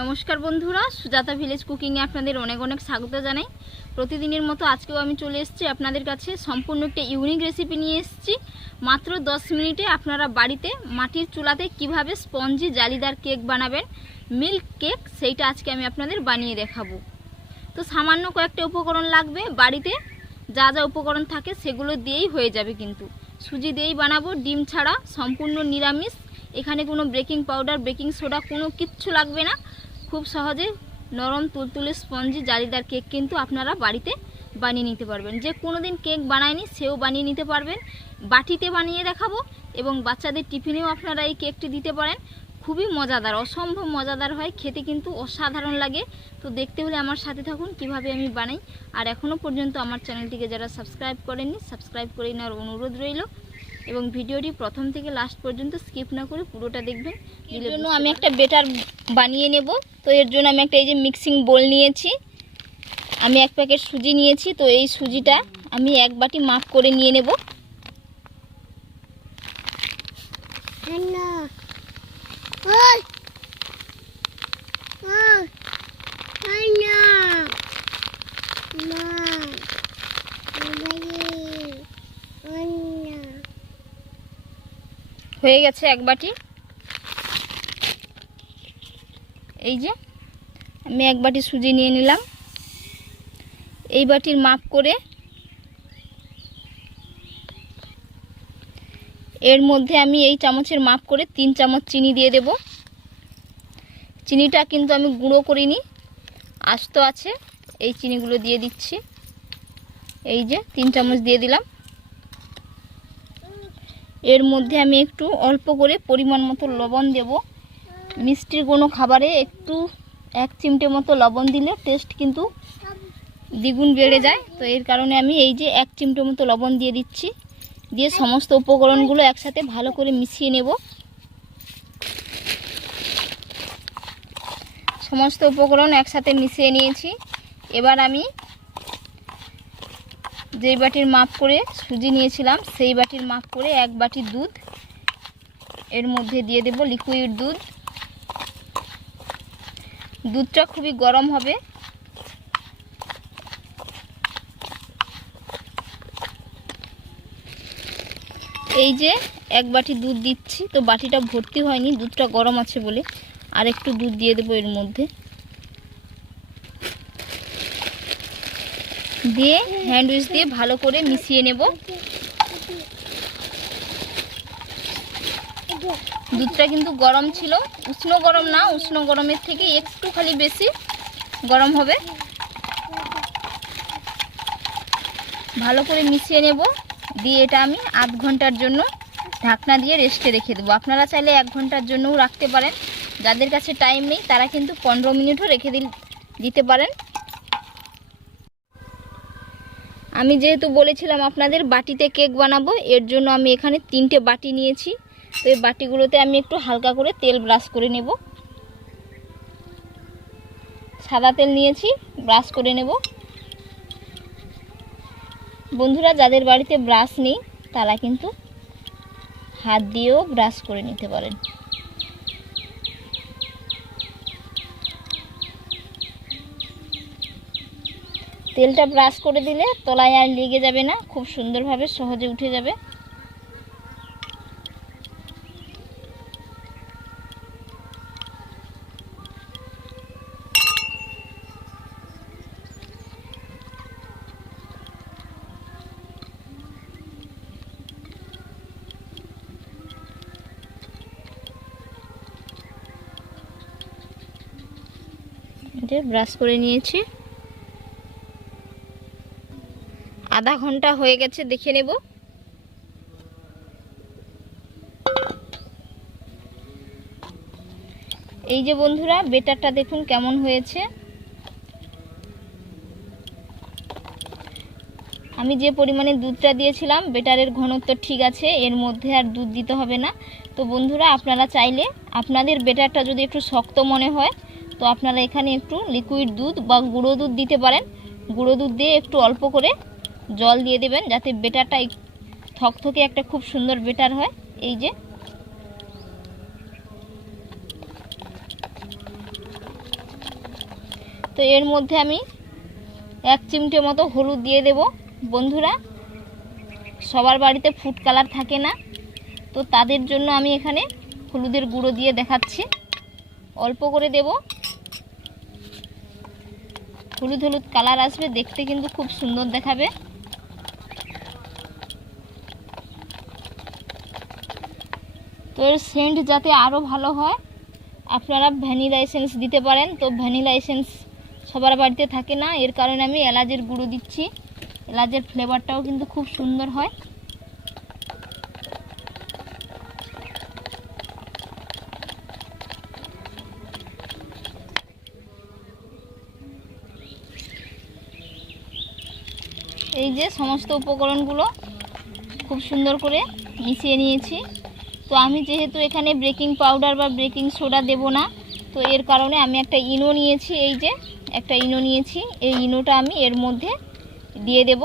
নমস্কার বন্ধুরা, সুজাতা ভিলেজ কুকিংয়ে আপনাদের অনেক অনেক স্বাগত জানাই। প্রতিদিনের মতো আজকেও আমি চলে এসেছি আপনাদের কাছে সম্পূর্ণ একটা ইউনিক রেসিপি নিয়ে এসেছি। মাত্র 10 মিনিটে আপনারা বাড়িতে মাটির চুলাতে কীভাবে স্পঞ্জি জালিদার কেক বানাবেন মিল্ক কেক সেইটা আজকে আমি আপনাদের বানিয়ে দেখাবো। তো সামান্য কয়েকটা উপকরণ লাগবে বাড়িতে, যা যা উপকরণ থাকে সেগুলো দিয়েই হয়ে যাবে কিন্তু। সুজি দিয়েই বানাবো, ডিম ছাড়া, সম্পূর্ণ নিরামিষ। এখানে কোনো বেকিং পাউডার বেকিং সোডা কোনো কিচ্ছু লাগবে না। খুব সহজে নরম তুলতুলে স্পঞ্জি জালিদার কেক কিন্তু আপনারা বাড়িতে বানিয়ে নিতে পারবেন। যে কোনো দিন কেক বানায়নি, সেও বানিয়ে নিতে পারবেন। বাটিতে বানিয়ে দেখাবো এবং বাচ্চাদের টিফিনেও আপনারা এই কেকটি দিতে পারেন। খুবই মজাদার, অসম্ভব মজাদার হয়, খেতে কিন্তু অসাধারণ লাগে। তো দেখতে হলে আমার সাথে থাকুন, কীভাবে আমি বানাই। আর এখনও পর্যন্ত আমার চ্যানেলটিকে যারা সাবস্ক্রাইব করেননি, সাবস্ক্রাইব করে নেওয়ার অনুরোধ রইল। এবং ভিডিওটি প্রথম থেকে লাস্ট পর্যন্ত স্কিপ না করে পুরোটা দেখবেন এর জন্য আমি একটা বেটার বানিয়ে নেব। তো এর জন্য আমি একটা এই যে মিক্সিং বোল নিয়েছি। আমি এক প্যাকেট সুজি নিয়েছি তো এই সুজিটা আমি এক বাটি মাপ করে নিয়ে নেব। Anna. হয়ে গেছে এক বাটি। এই যে, আমি এক বাটি সুজি নিয়ে নিলাম। এই বাটির মাপ করে এর মধ্যে আমি এই চামচের মাপ করে তিন চামচ চিনি দিয়ে দেব। চিনিটা কিন্তু আমি গুঁড়ো করিনি, আস্ত আছে। এই চিনিগুলো দিয়ে দিচ্ছি। এই যে, তিন চামচ দিয়ে দিলাম। এর মধ্যে আমি একটু অল্প করে পরিমাণ মতো লবণ দেব। মিষ্টির কোনো খাবারে একটু এক চিমটে মতো লবণ দিলে টেস্ট কিন্তু দ্বিগুণ বেড়ে যায়। তো এর কারণে আমি এই যে এক চিমটে মতো লবণ দিয়ে দিচ্ছি। দিয়ে সমস্ত উপকরণগুলো একসাথে ভালো করে মিশিয়ে নেব। সমস্ত উপকরণ একসাথে মিশিয়ে নিয়েছি। এবার আমি যেই বাটির মাপ করে সুজি নিয়েছিলাম, সেই বাটির মাপ করে এক বাটি দুধ, এর মধ্যে দিয়ে দেব লিকুইড দুধ। দুধটা খুবই গরম হবে। এই যে এক বাটি দুধ দিচ্ছি, তো বাটিটা ভর্তি হয়নি, দুধটা গরম আছে বলে। আর একটু দুধ দিয়ে দেবো এর মধ্যে। দিয়ে হ্যান্ড উইচ দিয়ে ভালো করে মিশিয়ে নেব। দুধটা কিন্তু গরম ছিল। উষ্ণ গরম না, উষ্ণ গরমের থেকে একটু খালি বেশি গরম হবে। ভালো করে মিশিয়ে নেব। দিয়ে এটা আমি আধ ঘণ্টার জন্য ঢাকনা দিয়ে রেস্টে রেখে দেবো। আপনারা চাইলে এক ঘণ্টার জন্যও রাখতে পারেন। যাদের কাছে টাইম নেই, তারা কিন্তু পনেরো মিনিটও রেখে দিতে পারেন। আমি যেহেতু বলেছিলাম আপনাদের বাটিতে কেক বানাবো, এর জন্য আমি এখানে তিনটে বাটি নিয়েছি। তো এই বাটিগুলোতে আমি একটু হালকা করে তেল ব্রাশ করে নেব। সাদা তেল নিয়েছি, ব্রাশ করে নেব। বন্ধুরা, যাদের বাড়িতে ব্রাশ নেই, তারা কিন্তু হাত দিয়েও ব্রাশ করে নিতে পারেন। তেলটা ব্রাশ করে দিলে তলায় আর লেগে যাবে না, খুব সুন্দরভাবে সহজে উঠে যাবে। ব্রাশ করে নিয়েছি। আধা ঘণ্টা হয়ে গেছে, দেখে নেব। এই যে বন্ধুরা, বেটারটা দেখুন কেমন হয়েছে। আমি যে পরিমাণে দুধটা দিয়েছিলাম, বেটারের ঘনত্ব ঠিক আছে, এর মধ্যে আর দুধ দিতে হবে না। তো বন্ধুরা, আপনারা চাইলে আপনাদের বেটারটা যদি একটু শক্ত মনে হয়, তো আপনারা এখানে একটু লিকুইড দুধ বা গুঁড়ো দুধ দিতে পারেন। গুঁড়ো দুধ দিয়ে একটু অল্প করে জল দিয়ে দেবেন যাতে বেটারটা এক- থকথকে একটা খুব সুন্দর বেটার হয়। এই যে। তো এর মধ্যে আমি এক চিমটে মতো হলুদ দিয়ে দেব। বন্ধুরা, সবার বাড়িতে ফুড কালার থাকে না। তো তাদের জন্য আমি এখানে হলুদের গুঁড়ো দিয়ে দেখাচ্ছি। অল্প করে দেব। হলুদ হলুদ কালার আসবে, দেখতে কিন্তু খুব সুন্দর দেখাবে। তো এর সেন্ট যাতে আরও ভালো হয়, আপনারা ভ্যানিলা এসেন্স দিতে পারেন। তো ভ্যানিলা এসেন্স সবার বাড়িতে থাকে না, এর কারণে আমি এলাচের গুঁড়ো দিচ্ছি। এলাচের ফ্লেভারটাও কিন্তু খুব সুন্দর হয়। এই যে সমস্ত উপকরণগুলো খুব সুন্দর করে মিশিয়ে নিয়েছি। তো আমি যেহেতু এখানে ব্রেকিং পাউডার বা ব্রেকিং সোডা দেব না, তো এর কারণে আমি একটা ইনো নিয়েছি, এই যে একটা ইনো নিয়েছি। এই ইনোটা আমি এর মধ্যে দিয়ে দেব।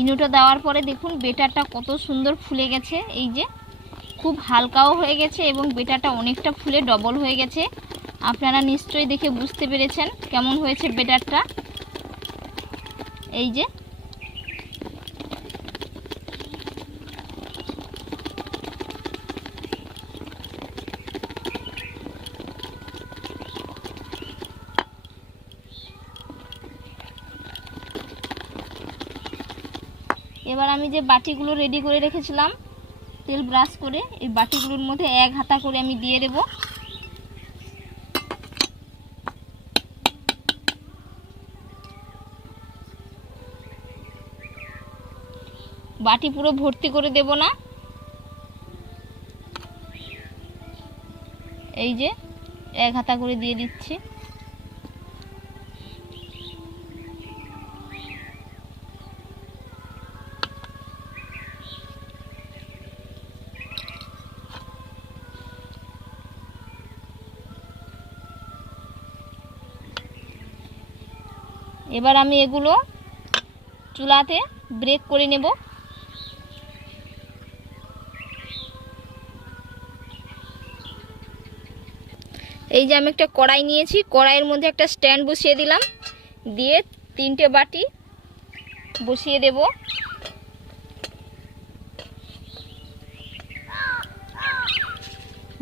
ইনোটা দেওয়ার পরে দেখুন বেটারটা কত সুন্দর ফুলে গেছে। এই যে খুব হালকাও হয়ে গেছে এবং বেটারটা অনেকটা ফুলে ডবল হয়ে গেছে। আপনারা নিশ্চয়ই দেখে বুঝতে পেরেছেন কেমন হয়েছে বেটারটা। এই যে এবার আমি যে বাটিগুলো রেডি করে রেখেছিলাম, তেল ব্রাশ করে, এই বাটিগুলোর মধ্যে এক হাতা করে আমি দিয়ে দেব। বাটি পুরো ভর্তি করে দেব না। এই যে এক হাতা করে দিয়ে দিচ্ছি। এবার আমি এগুলো চুলাতে ব্রেক করে নেব। এই যে আমি একটা কড়াই নিয়েছি, কড়াইয়ের মধ্যে একটা স্ট্যান্ড বসিয়ে দিলাম। দিয়ে তিনটে বাটি বসিয়ে দেব।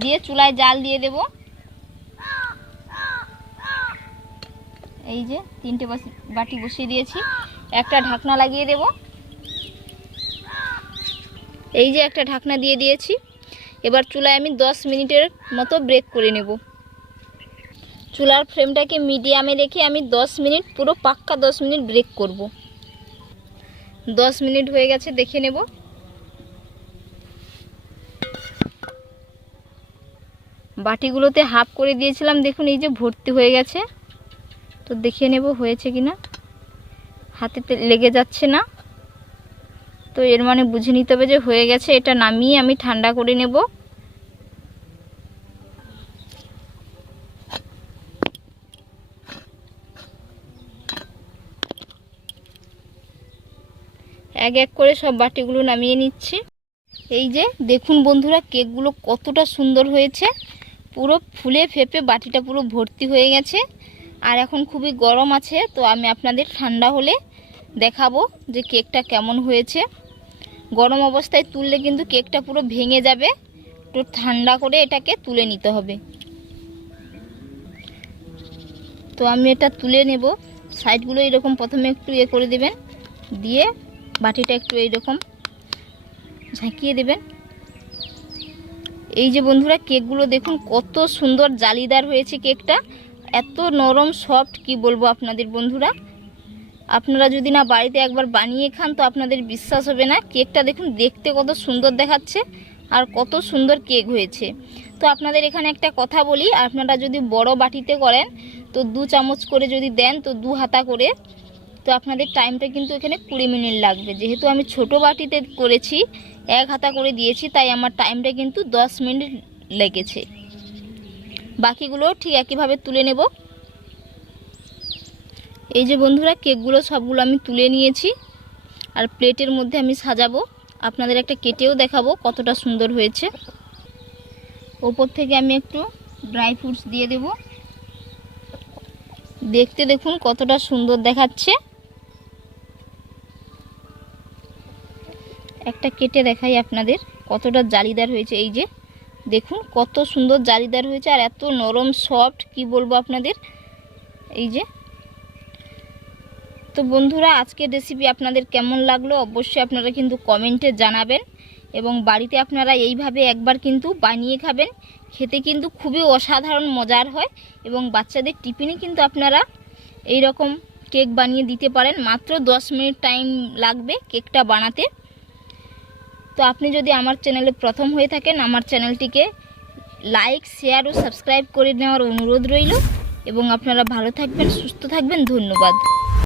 দিয়ে চুলায় জাল দিয়ে দেবো। এই যে তিনটে বাটি বসিয়ে দিয়েছি। একটা ঢাকনা লাগিয়ে দেব। এই যে একটা ঢাকনা দিয়ে দিয়েছি। এবার চুলায় আমি 10 মিনিটের মতো ব্রেক করে নেব। চুলার ফ্লেমটাকে মিডিয়ামে রেখে আমি 10 মিনিট, পুরো পাক্কা 10 মিনিট ব্রেক করব। 10 মিনিট হয়ে গেছে, দেখে নেব। বাটিগুলোতে হাফ করে দিয়েছিলাম। দেখুন, এই যে ভর্তি হয়ে গেছে। তো দেখিয়ে নেব হয়েছে কি না হাতে লেগে যাচ্ছে না। তো এর মানে বুঝে নিতে হবে যে হয়ে গেছে, এটা নামিয়ে আমি ঠান্ডা করে নেব। এক এক করে সব বাটিগুলো নামিয়ে নিচ্ছি। এই যে দেখুন বন্ধুরা, কেকগুলো কতটা সুন্দর হয়েছে। পুরো ফুলে ফেপে বাটিটা পুরো ভর্তি হয়ে গেছে। আর এখন খুবই গরম আছে, তো আমি আপনাদের ঠান্ডা হলে দেখাবো যে কেকটা কেমন হয়েছে। গরম অবস্থায় তুললে কিন্তু কেকটা পুরো ভেঙে যাবে, একটু ঠান্ডা করে এটাকে তুলে নিতে হবে। তো আমি এটা তুলে নেব, সাইডগুলো এরকম প্রথমে একটু ইয়ে করে দেবেন, দিয়ে বাটিটা একটু এইরকম ঝাঁকিয়ে দেবেন। এই যে বন্ধুরা, কেকগুলো দেখুন কত সুন্দর জালিদার হয়েছে কেকটা এত নরম সফট কি বলব আপনাদের বন্ধুরা? আপনারা যদি না বাড়িতে একবার বানিয়ে খান তো আপনাদের বিশ্বাস হবে না। কেকটা দেখুন, দেখতে কত সুন্দর দেখাচ্ছে আর কত সুন্দর কেক হয়েছে। তো আপনাদের এখানে একটা কথা বলি, আপনারা যদি বড় বাটিতে করেন তো দু চামচ করে যদি দেন তো দু হাতা করে, তো আপনাদের টাইমটা কিন্তু এখানে কুড়ি মিনিট লাগবে। যেহেতু আমি ছোট বাটিতে করেছি, এক হাতা করে দিয়েছি, তাই আমার টাইমটা কিন্তু দশ মিনিট লেগেছে। বাকিগুলো ঠিক একইভাবে তুলে নেব। এই যে বন্ধুরা, কেকগুলো সবগুলো আমি তুলে নিয়েছি আর প্লেটের মধ্যে আমি সাজাবো। আপনাদের একটা কেটেও দেখাবো কতটা সুন্দর হয়েছে। ওপর থেকে আমি একটু ড্রাই ফ্রুটস দিয়ে দেব। দেখতে দেখুন কতটা সুন্দর দেখাচ্ছে। একটা কেটে দেখাই আপনাদের কতটা জালিদার হয়েছে এই যে। দেখুন, কত সুন্দর জালিদার হয়েছে আর এত নরম সফট কি বলব আপনাদের? এই যে। তো বন্ধুরা, আজকের রেসিপি আপনাদের কেমন লাগল অবশ্যই আপনারা কিন্তু কমেন্টে জানাবেন এবং বাড়িতে আপনারা এইভাবে একবার কিন্তু বানিয়ে খাবেন। খেতে কিন্তু খুবই অসাধারণ মজার হয় এবং বাচ্চাদের টিফিনে কিন্তু আপনারা এই রকম কেক বানিয়ে দিতে পারেন। মাত্র দশ মিনিট টাইম লাগবে কেকটা বানাতে। তো আপনি যদি আমার চ্যানেলে প্রথম হয়ে থাকেন, আমার চ্যানেলটিকে লাইক, শেয়ার ও সাবস্ক্রাইব করে নেওয়ার অনুরোধ রইল। এবং আপনারা ভালো থাকবেন, সুস্থ থাকবেন। ধন্যবাদ।